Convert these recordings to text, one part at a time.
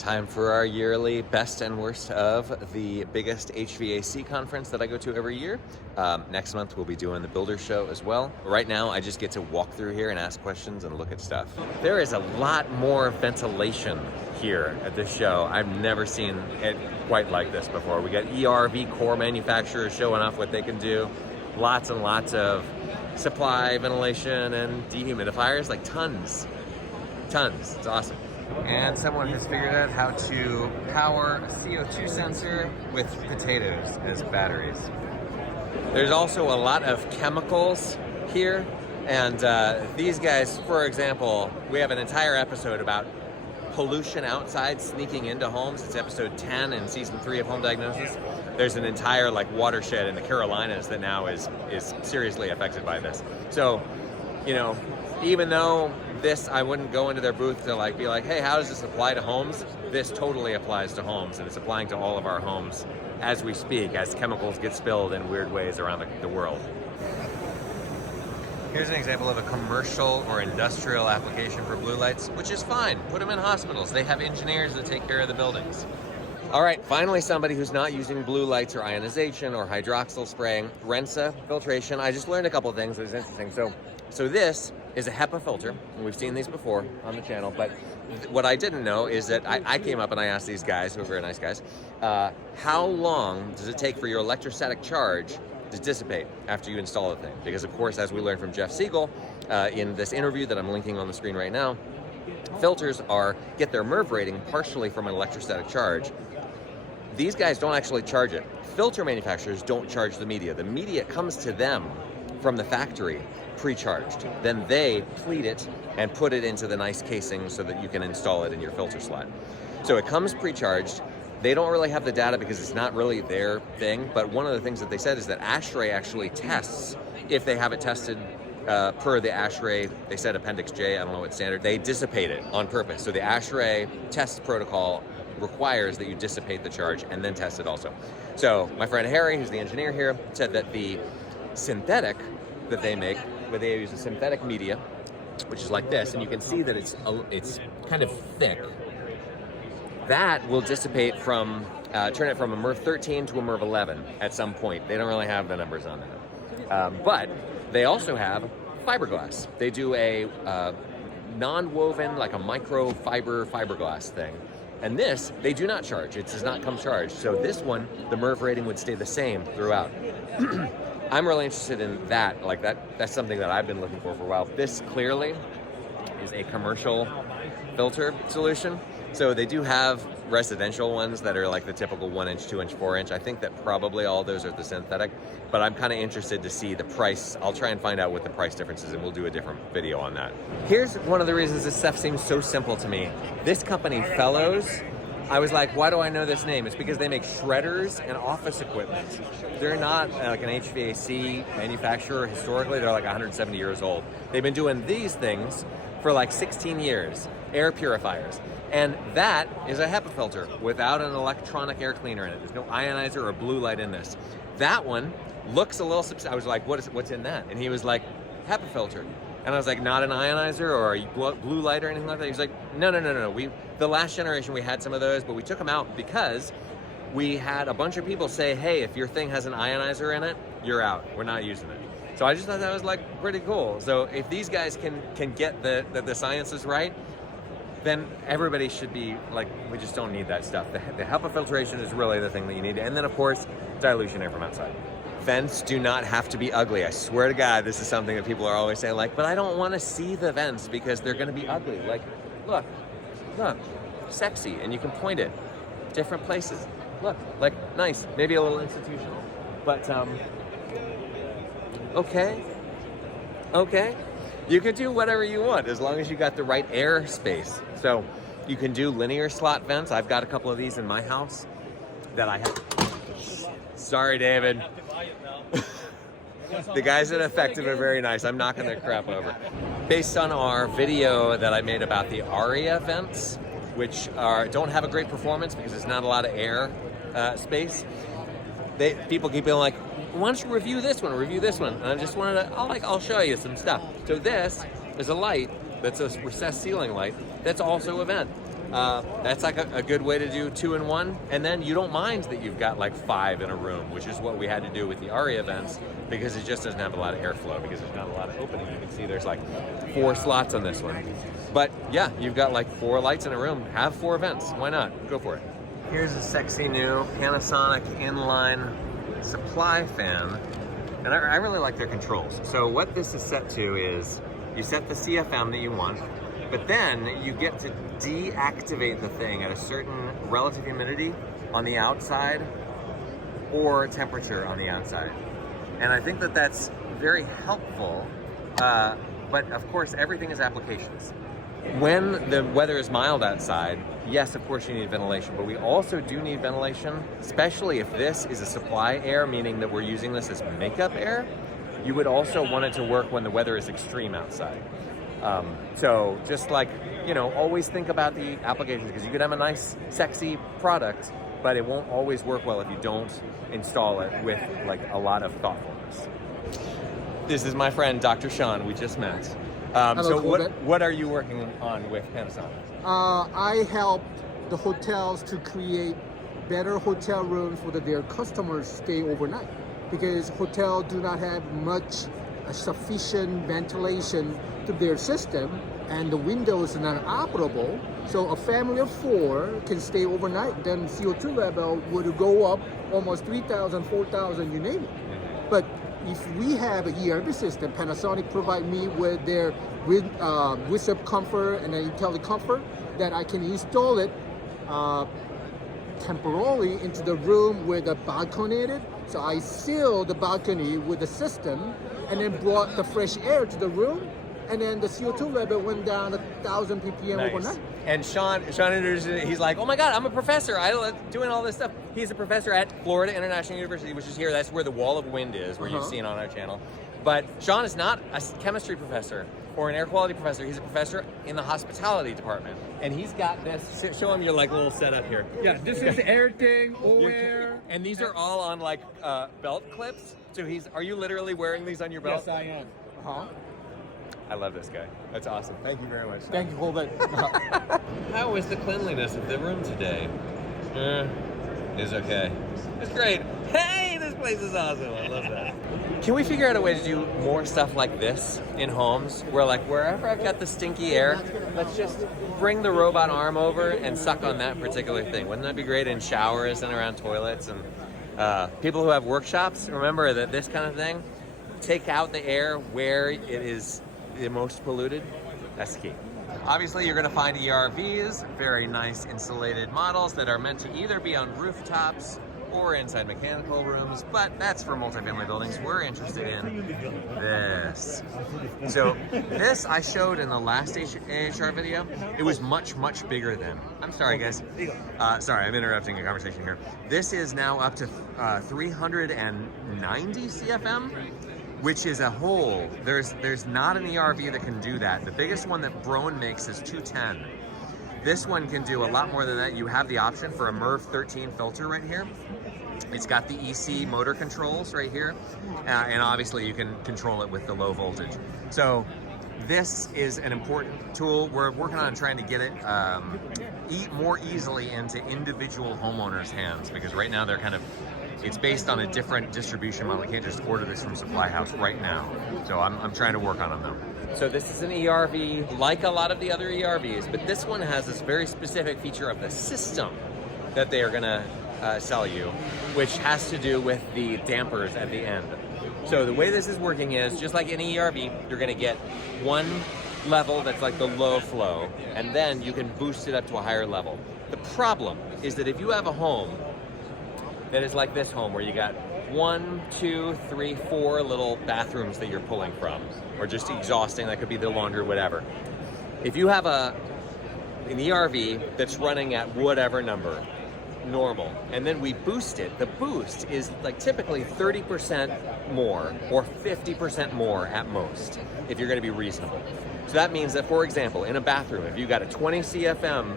Time for our yearly best and worst of the biggest HVAC conference that I go to every year. Next month we'll be doing the Builder Show as well. Right now I just get to walk through here and ask questions and look at stuff. There is a lot more ventilation here at this show. I've never seen it quite like this before. We got ERV core manufacturers showing off what they can do. Lots and lots of supply ventilation and dehumidifiers, like tons. It's awesome. And someone has figured out how to power a CO2 sensor with potatoes as batteries. There's also a lot of chemicals here. And these guys, for example, we have an entire episode about pollution outside sneaking into homes. It's episode 10 in season 3 of Home Diagnosis. There's an entire watershed in the Carolinas that now is seriously affected by this. So, you know, even though this, I wouldn't go into their booth to be like, hey, how does this apply to homes? This totally applies to homes, and it's applying to all of our homes as we speak, as chemicals get spilled in weird ways around the world. Here's an example of a commercial or industrial application for blue lights, which is fine. Put them in hospitals. They have engineers that take care of the buildings. All right, finally somebody who's not using blue lights or ionization or hydroxyl spraying. Rensa filtration. I just learned a couple things that was interesting. So this is a HEPA filter, and we've seen these before on the channel, but what I didn't know is that I came up and I asked these guys, who are very nice guys, how long does it take for your electrostatic charge to dissipate after you install the thing? Because of course, as we learned from Jeff Siegel in this interview that I'm linking on the screen right now, filters get their MERV rating partially from an electrostatic charge. These guys don't actually charge it. Filter manufacturers don't charge the media. The media comes to them from the factory pre-charged. Then they pleat it and put it into the nice casing so that you can install it in your filter slot. So it comes pre-charged. They don't really have the data because it's not really their thing, but one of the things that they said is that ASHRAE actually tests if they have it tested per the ASHRAE, they said Appendix J, I don't know what standard, they dissipate it on purpose. So the ASHRAE test protocol requires that you dissipate the charge and then test it also. So my friend Harry, who's the engineer here, said that the synthetic that they make, where they use a synthetic media, which is like this, and you can see that it's kind of thick. That will dissipate from, turn it from a MERV 13 to a MERV 11 at some point. They don't really have the numbers on that. But they also have fiberglass. They do a non-woven, like a fiberglass thing. And this, they do not charge. It does not come charged. So this one, the MERV rating would stay the same throughout. I'm really interested in that. That's something that I've been looking for a while. This clearly is a commercial filter solution. So they do have residential ones that are like the typical 1-inch, 2-inch, 4-inch. I think that probably all those are the synthetic, but I'm kind of interested to see the price. I'll try and find out what the price difference is, and we'll do a different video on that. Here's one of the reasons this stuff seems so simple to me. This company, Fellows, I was like, why do I know this name? It's because they make shredders and office equipment. They're not like an HVAC manufacturer historically. They're like 170 years old. They've been doing these things for like 16 years, air purifiers. And that is a HEPA filter without an electronic air cleaner in it. There's no ionizer or blue light in this. That one looks a little, I was like, what's in that? And he was like, HEPA filter. And I was like, not an ionizer or a blue light or anything like that? He was like, no. The last generation we had some of those, but we took them out because we had a bunch of people say, hey, if your thing has an ionizer in it, you're out. We're not using it. So I just thought that was pretty cool. So if these guys can get the sciences right, then everybody should be we just don't need that stuff. The HEPA filtration is really the thing that you need. And then of course, dilution air from outside. Vents do not have to be ugly. I swear to God, this is something that people are always saying but I don't want to see the vents because they're going to be ugly. Look, sexy, and you can point it different places. Look, nice, maybe a little institutional, but okay. You can do whatever you want as long as you got the right air space. So you can do linear slot vents. I've got a couple of these in my house that I have. Sorry, David. The guys at Effectiv are very nice. I'm knocking their crap over. Based on our video that I made about the ARIA vents, which don't have a great performance because there's not a lot of air space, people keep being like, why don't you review this one? And I just wanted to, I'll show you some stuff. So this is a light that's a recessed ceiling light that's also a vent. That's like a good way to do 2 in 1. And then you don't mind that you've got like 5 in a room, which is what we had to do with the ARIA vents, because it just doesn't have a lot of airflow, because there's not a lot of opening. You can see there's like 4 slots on this one. But yeah, you've got like 4 lights in a room. Have 4 vents. Why not? Go for it. Here's a sexy new Panasonic inline supply fan. And I really like their controls. So what this is set to is you set the CFM that you want, but then you get to deactivate the thing at a certain relative humidity on the outside or temperature on the outside. And I think that that's very helpful, but of course everything is applications. When the weather is mild outside, yes, of course you need ventilation, but we also do need ventilation, especially if this is a supply air, meaning that we're using this as makeup air. You would also want it to work when the weather is extreme outside. So just like, you know, always think about the applications, because you could have a nice, sexy product, but it won't always work well if you don't install it with like a lot of thoughtfulness. This is my friend, Dr. Sean, we just met. So what are you working on with Panasonic? I help the hotels to create better hotel rooms so that their customers stay overnight, because hotels do not have much sufficient ventilation to their system, and the windows are not operable. So a family of 4 can stay overnight, then CO2 level would go up almost 3,000, 4,000, you name it. But if we have an ERV system, Panasonic provide me with their Wisp Comfort and an IntelliComfort, that I can install it temporarily into the room with a balcony in it. So I seal the balcony with the system and then brought the fresh air to the room, and then the CO2 level went down 1,000 ppm nice. overnight. And Sean introduced it. He's like, oh my God, I'm a professor. I love doing all this stuff. He's a professor at Florida International University, which is here. That's where the Wall of Wind is, where you've seen on our channel. But Sean is not a chemistry professor or an air quality professor. He's a professor in the hospitality department. And he's got this, show him your like little setup here. Yeah, this is everything, air. And these are all on like belt clips. So are you literally wearing these on your belt? Yes, I am. I love this guy. That's awesome. Thank you very much. Thank you, Colbert. How was the cleanliness of the room today? It's okay. It's great. Hey, this place is awesome. I love that. Can we figure out a way to do more stuff like this in homes, where like wherever I've got the stinky air, let's just bring the robot arm over and suck on that particular thing. Wouldn't that be great in showers and around toilets? And people who have workshops, remember that this kind of thing, take out the air where it is the most polluted. That's the key. Obviously, you're going to find ERVs, very nice insulated models that are meant to either be on rooftops or inside mechanical rooms, but that's for multifamily buildings. We're interested in this. So this I showed in the last AHR video. It was much, much bigger than. I'm sorry, guys. Sorry, I'm interrupting a conversation here. This is now up to 390 CFM, which is a whole. There's not an ERV that can do that. The biggest one that Broen makes is 210. This one can do a lot more than that. You have the option for a MERV 13 filter right here. It's got the EC motor controls right here. And obviously you can control it with the low voltage. So this is an important tool. We're working on trying to get it more easily into individual homeowners' hands, because right now they're kind of, it's based on a different distribution model. We can't just order this from Supply House right now. So I'm trying to work on them though. So this is an ERV like a lot of the other ERVs, but this one has this very specific feature of the system that they are gonna sell you, which has to do with the dampers at the end. So the way this is working is, just like any ERV, you're gonna get one level that's like the low flow, and then you can boost it up to a higher level. The problem is that if you have a home that is like this home, where you got 1, 2, 3, 4 little bathrooms that you're pulling from, or just exhausting, that could be the laundry, whatever. If you have an ERV that's running at whatever number, normal, and then we boost it, the boost is like typically 30% more or 50% more at most, if you're gonna be reasonable. So that means that, for example, in a bathroom, if you got a 20 CFM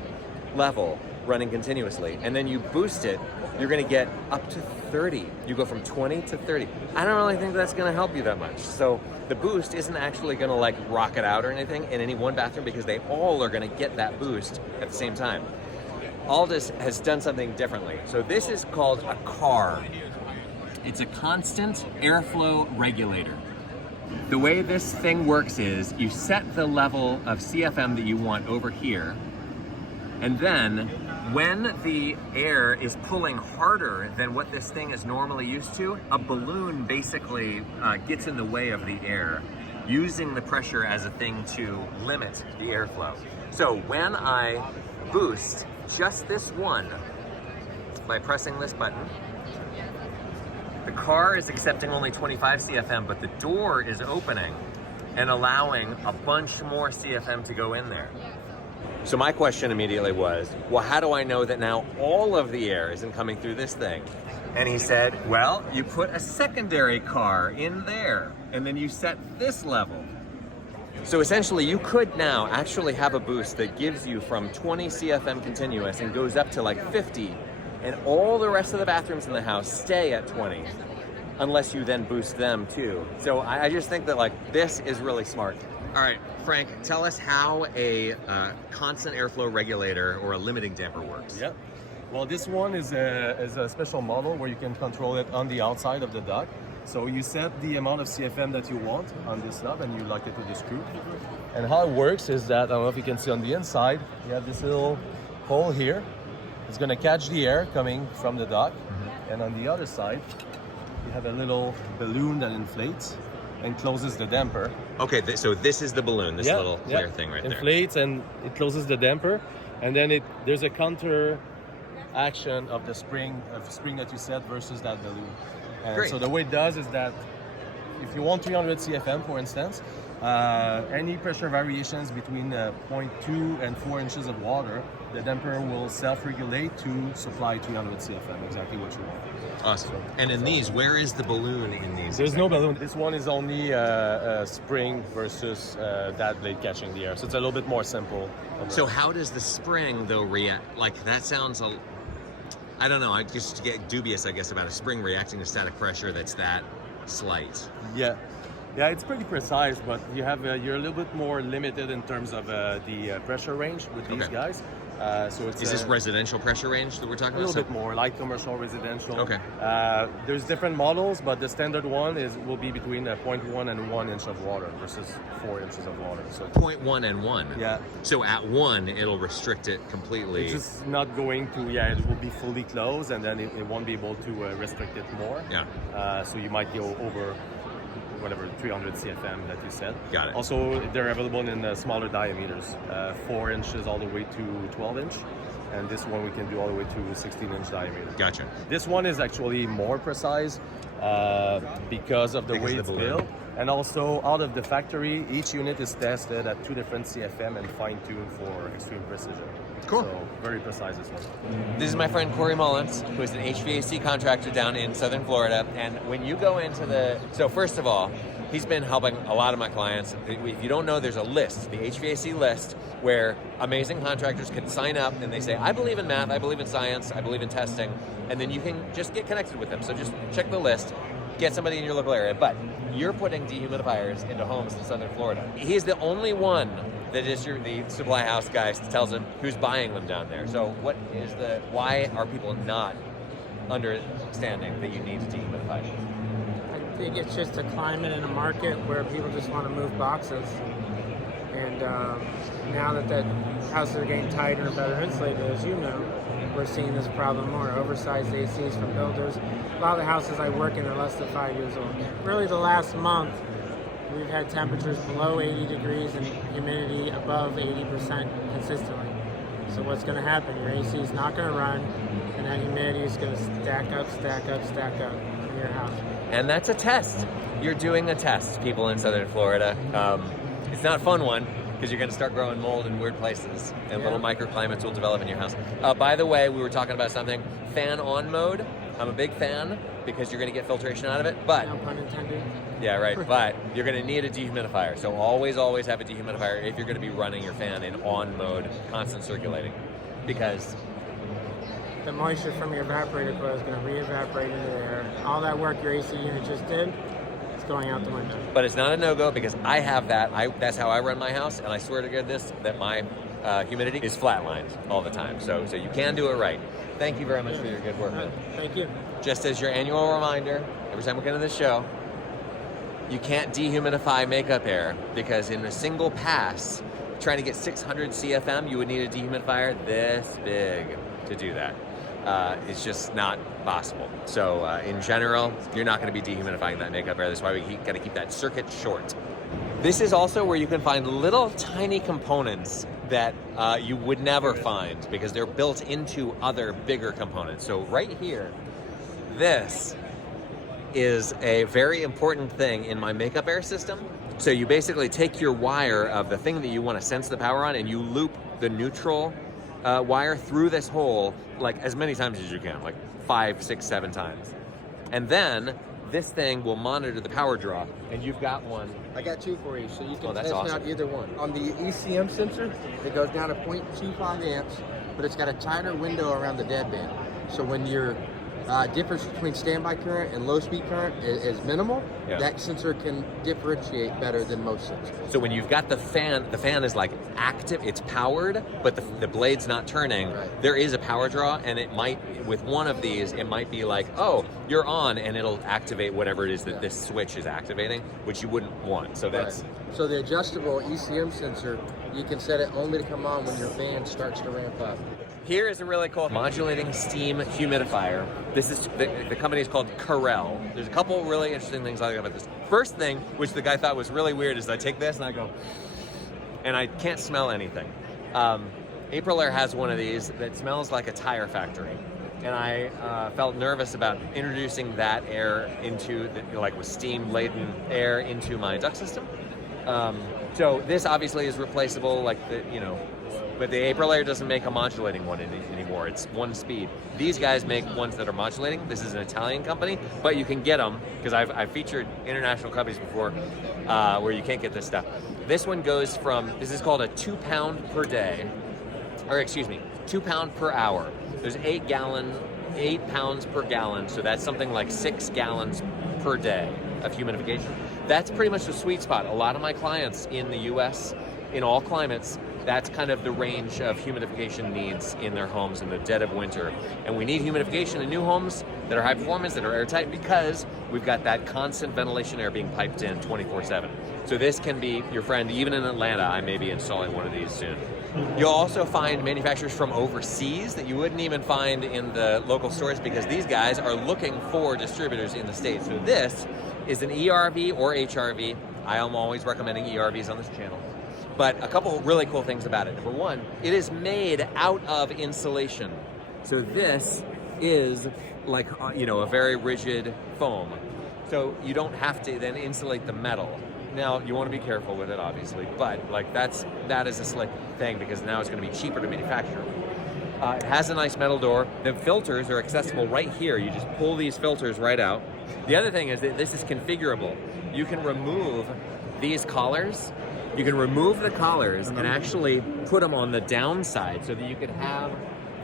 level, running continuously, and then you boost it, you're going to get up to 30. You go from 20 to 30. I don't really think that's going to help you that much. So the boost isn't actually going to like rocket out or anything in any one bathroom, because they all are going to get that boost at the same time. Aldes has done something differently. So this is called a CAR. It's a Constant Airflow Regulator. The way this thing works is you set the level of CFM that you want over here, and then when the air is pulling harder than what this thing is normally used to, a balloon basically gets in the way of the air, using the pressure as a thing to limit the airflow. So when I boost just this one by pressing this button, the car is accepting only 25 CFM, but the door is opening and allowing a bunch more CFM to go in there. So my question immediately was, well, how do I know that now all of the air isn't coming through this thing? And he said, well, you put a secondary car in there, and then you set this level. So essentially, you could now actually have a boost that gives you from 20 CFM continuous and goes up to like 50, and all the rest of the bathrooms in the house stay at 20, unless you then boost them too. So I just think that like this is really smart. All right, Frank, tell us how a constant airflow regulator or a limiting damper works. Yep. Well, this one is a special model where you can control it on the outside of the duct. So you set the amount of CFM that you want on this knob and you lock it to the screw. And how it works is that, I don't know if you can see on the inside, you have this little hole here. It's going to catch the air coming from the duct. And on the other side, you have a little balloon that inflates and closes the damper. Okay, so this is the balloon, this little clear thing right there. Inflates and it closes the damper. And then there's a counter action of the spring that you set versus that balloon. And Great. so the way it does is that if you want 300 CFM, for instance, any pressure variations between 0.2 and 4 inches of water, the damper will self-regulate to supply 300 CFM, exactly what you want. Awesome. And in these, where is the balloon in these? There's no balloon. This one is only a spring versus that blade catching the air. So it's a little bit more simple. So how does the spring, though, react? Like, that sounds, I don't know, I just get dubious, I guess, about a spring reacting to static pressure that's that slight. Yeah, it's pretty precise, but you're a little bit more limited in terms of the pressure range with these guys. So it's is this residential pressure range that we're talking about? A little bit more, light commercial, residential. Okay. There's different models, but the standard one will be between 0.1 and 1 inch of water versus 4 inches of water. So 0.1 and 1. Yeah. So at 1, it'll restrict it completely. It's just not going to. Yeah, it will be fully closed, and then it won't be able to restrict it more. Yeah. So you might go over whatever 300 CFM that you said. Got it. Also, they're available in smaller diameters, 4 inches all the way to 12 inch, and this one we can do all the way to 16 inch diameter. Gotcha. This one is actually more precise because of the way it's built, and also out of the factory, each unit is tested at 2 different CFM and fine-tuned for extreme precision. Cool. So very precise this one. This is my friend Corey Mullins, who is an HVAC contractor down in Southern Florida. And when you go into so first of all, he's been helping a lot of my clients. If you don't know, there's a list, the HVAC list, where amazing contractors can sign up and they say, I believe in math, I believe in science, I believe in testing, and then you can just get connected with them. So just check the list, get somebody in your local area. But you're putting dehumidifiers into homes in Southern Florida. He's the only one that is the supply house guy tells him who's buying them down there. So why are people not understanding that you need to dehumidify? I think it's just a climate and a market where people just want to move boxes. And now that the houses are getting tighter and better insulated, as you know, we're seeing this problem more. Oversized ACs from builders. A lot of the houses I work in are less than 5 years old. Really the last month, we've had temperatures below 80 degrees and humidity above 80% consistently. So what's going to happen? Your AC is not going to run, and that humidity is going to stack up in your house. And that's a test. You're doing a test, people in Southern Florida. It's not a fun one, because you're going to start growing mold in weird places, and little microclimates will develop in your house. By the way, we were talking about something, fan on mode. I'm a big fan, because you're going to get filtration out of it, but... No pun intended. Yeah, right, but you're going to need a dehumidifier. So always have a dehumidifier if you're going to be running your fan in on mode, constant circulating. Because the moisture from your evaporator coil is going to re-evaporate into the air. All that work your AC unit just did, it's going out the window. But it's not a no-go because I have that. That's how I run my house, and I swear to goodness that my humidity is flatlined all the time. So you can do it right. Thank you very much for your good work. Thank you. Just as your annual reminder, every time we get into the show, you can't dehumidify makeup air because in a single pass, trying to get 600 CFM, you would need a dehumidifier this big to do that. It's just not possible. So in general, you're not going to be dehumidifying that makeup air. That's why we got to keep that circuit short. This is also where you can find little tiny components that you would never find because they're built into other bigger components. So right here, this is a very important thing in my makeup air system. So you basically take your wire of the thing that you want to sense the power on and you loop the neutral wire through this hole like as many times as you can, like 5, 6, 7 times. And then this thing will monitor the power draw, and you've got one. I got two for you, so you can that's test awesome. out either one. On the ECM sensor, it goes down to 0.25 amps, but it's got a tighter window around the deadband. So when your difference between standby current and low speed current is minimal, that sensor can differentiate better than most sensors. So when you've got the fan is like active, it's powered, but the blade's not turning. Right. There is a power draw, and it might, with one of these, it might be like, oh, you're on, and it'll activate whatever it is that this switch is activating, which you wouldn't want. So that's... Right. So the adjustable ECM sensor, you can set it only to come on when your fan starts to ramp up. Here is a really cool modulating steam humidifier. This is the company is called Carel. There's a couple really interesting things I like about this. First thing, which the guy thought was really weird, is I take this and I go, and I can't smell anything. Aprilaire has one of these that smells like a tire factory, and I felt nervous about introducing that air into like with steam laden air into my duct system. So this obviously is replaceable, like but the Aprilaire doesn't make a modulating one anymore. It's one speed. These guys make ones that are modulating. This is an Italian company, but you can get them because I've featured international companies before where you can't get this stuff. This one goes from, this is called a 2 pound per day, or excuse me, 2 pound per hour. There's 8 pounds per gallon, so that's something like 6 gallons per day of humidification. That's pretty much the sweet spot. A lot of my clients in the US, in all climates, that's kind of the range of humidification needs in their homes in the dead of winter. And we need humidification in new homes that are high performance, that are airtight, because we've got that constant ventilation air being piped in 24/7. So this can be your friend, even in Atlanta. I may be installing one of these soon. You'll also find manufacturers from overseas that you wouldn't even find in the local stores because these guys are looking for distributors in the States. So this is an ERV or HRV. I am always recommending ERVs on this channel. But a couple really cool things about it. Number one, it is made out of insulation. So this is like, a very rigid foam. So you don't have to then insulate the metal. Now, you want to be careful with it, obviously, but that is a slick thing because now it's going to be cheaper to manufacture. It has a nice metal door. The filters are accessible right here. You just pull these filters right out. The other thing is that this is configurable. You can remove these collars. You can remove the collars and actually put them on the downside so that you could have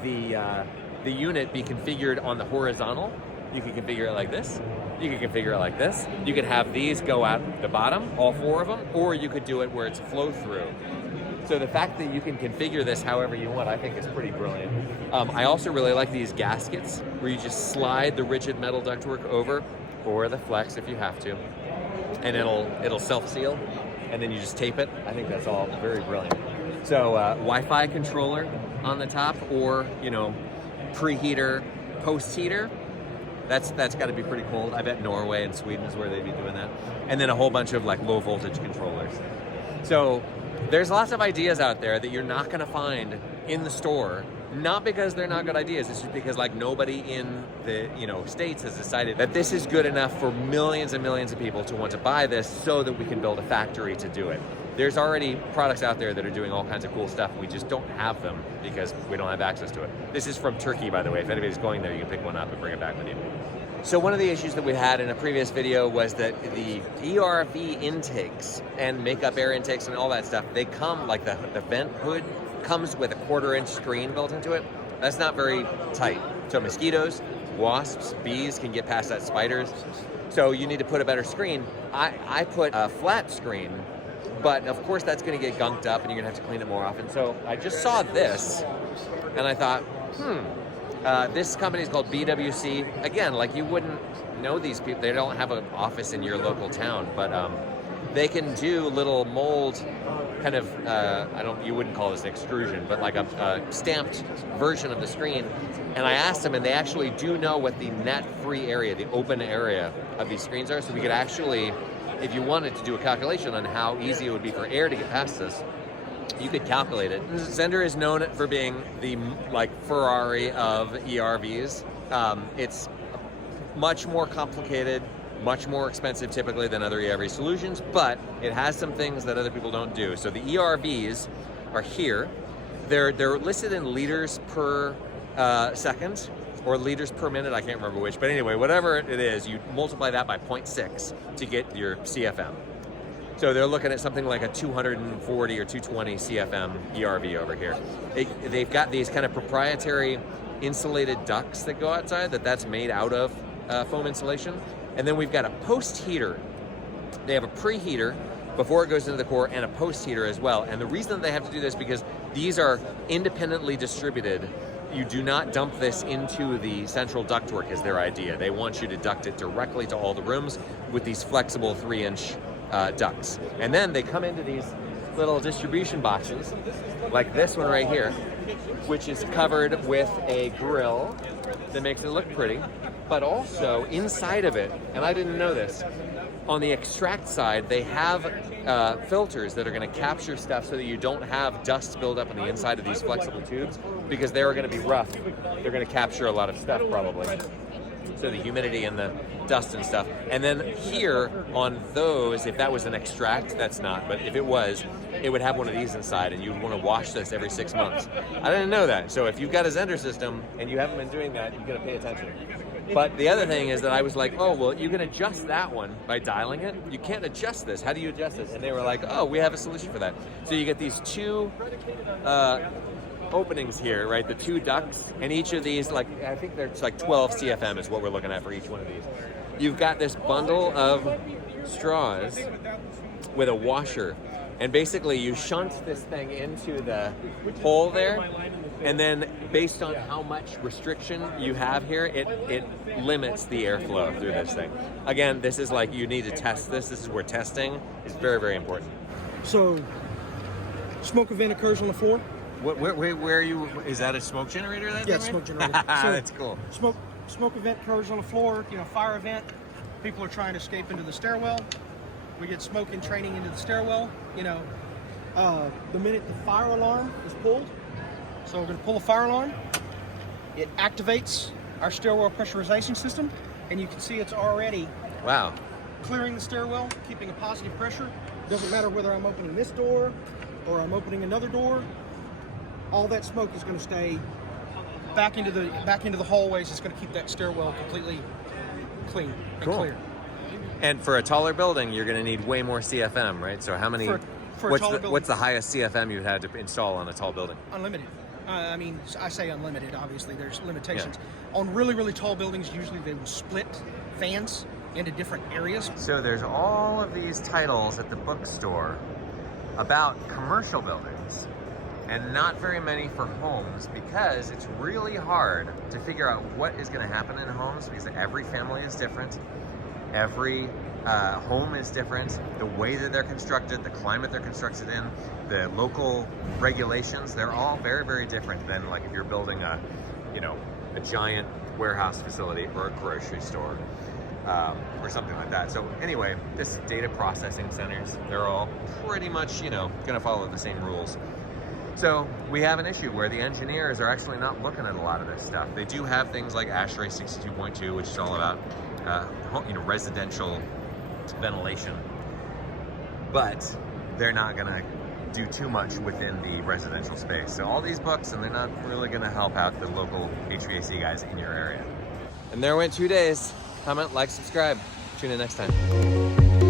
the unit be configured on the horizontal. You can configure it like this. You can configure it like this. You could have these go out the bottom, all 4 of them, or you could do it where it's flow through. So the fact that you can configure this however you want, I think is pretty brilliant. I also really like these gaskets where you just slide the rigid metal ductwork over, or the flex if you have to, and it'll self-seal, and then you just tape it. I think that's all very brilliant. So Wi-Fi controller on the top, or preheater, post heater. That's got to be pretty cool. I bet Norway and Sweden is where they'd be doing that. And then a whole bunch of like low voltage controllers. So there's lots of ideas out there that you're not going to find in the store. Not because they're not good ideas, it's just because like nobody in the States has decided that this is good enough for millions and millions of people to want to buy this so that we can build a factory to do it. There's already products out there that are doing all kinds of cool stuff. We just don't have them because we don't have access to it. This is from Turkey, by the way. If anybody's going there, you can pick one up and bring it back with you. So one of the issues that we had in a previous video was that the ERV intakes and makeup air intakes and all that stuff, they come, like the vent hood comes with a 1/4-inch screen built into it. That's not very tight. So mosquitoes, wasps, bees can get past that, spiders. So you need to put a better screen. I put a flat screen, but of course that's going to get gunked up and you're going to have to clean it more often. So I just saw this and I thought, this company is called BWC. Again, like you wouldn't know these people. They don't have an office in your local town, but they can do little mold kind of, you wouldn't call this an extrusion, but like a stamped version of the screen. And I asked them, and they actually do know what the net-free area, the open area of these screens are. So we could actually, if you wanted to do a calculation on how easy it would be for air to get past this, you could calculate it. Zehnder is known for being the Ferrari of ERVs. It's much more complicated, much more expensive typically than other ERV solutions, but it has some things that other people don't do. So the ERVs are here. They're listed in liters per second or liters per minute. I can't remember which, but anyway, whatever it is, you multiply that by 0.6 to get your CFM. So they're looking at something like a 240 or 220 CFM ERV over here. They've got these kind of proprietary insulated ducts that go outside that's made out of foam insulation. And then we've got a post heater. They have a preheater before it goes into the core and a post heater as well. And the reason that they have to do this because these are independently distributed. You do not dump this into the central ductwork is their idea. They want you to duct it directly to all the rooms with these flexible 3-inch ducts. And then they come into these little distribution boxes, like this one right here, which is covered with a grille that makes it look pretty. But also inside of it, and I didn't know this, on the extract side, they have filters that are going to capture stuff so that you don't have dust build up on the inside of these flexible tubes because they're going to be rough. They're going to capture a lot of stuff probably. So the humidity and the dust and stuff. And then here on those, if that was an extract, that's not, but if it was, it would have one of these inside and you'd want to wash this every 6 months. I didn't know that. So if you've got a Zehnder system and you haven't been doing that, you've got to pay attention. But the other thing is that I was like, oh, well, you can adjust that one by dialing it. You can't adjust this. How do you adjust it? And they were like, oh, we have a solution for that. So you get these two openings here, right? The two ducts, and each of these, like, I think there's like 12 CFM is what we're looking at for each one of these. You've got this bundle of straws with a washer, and basically you shunt this thing into the hole there, and then based on how much restriction you have here, it limits the airflow through this thing. Again, this is like, you need to test this. This is where testing is very, very important. So, smoke event occurs on the floor. Where are you? Is that a smoke generator? Yeah, smoke generator. So that's cool. Smoke event occurs on the floor. Fire event. People are trying to escape into the stairwell. We get smoke and training into the stairwell. The minute the fire alarm is pulled, so we're going to pull the fire alarm. It activates our stairwell pressurization system, and you can see it's already clearing the stairwell, keeping a positive pressure. Doesn't matter whether I'm opening this door or I'm opening another door. All that smoke is going to stay back into the hallways. It's going to keep that stairwell completely clean and clear. And for a taller building, you're going to need way more CFM, right? So how many? What's the highest CFM you've had to install on a tall building? Unlimited. I say unlimited. Obviously, there's limitations. Yeah. On really, really tall buildings, usually they will split fans into different areas. So there's all of these titles at the bookstore about commercial buildings and not very many for homes because it's really hard to figure out what is going to happen in homes because every family is different. Every home is different. The way that they're constructed, the climate they're constructed in, the local regulations, they're all very, very different than like if you're building a giant warehouse facility or a grocery store or something like that. So anyway, this data processing centers, they're all pretty much, going to follow the same rules. So we have an issue where the engineers are actually not looking at a lot of this stuff. They do have things like AHR 62.2, which is all about residential ventilation, but they're not going to do too much within the residential space. So all these books, and they're not really going to help out the local HVAC guys in your area. And there went 2 days. Comment, like, subscribe. Tune in next time.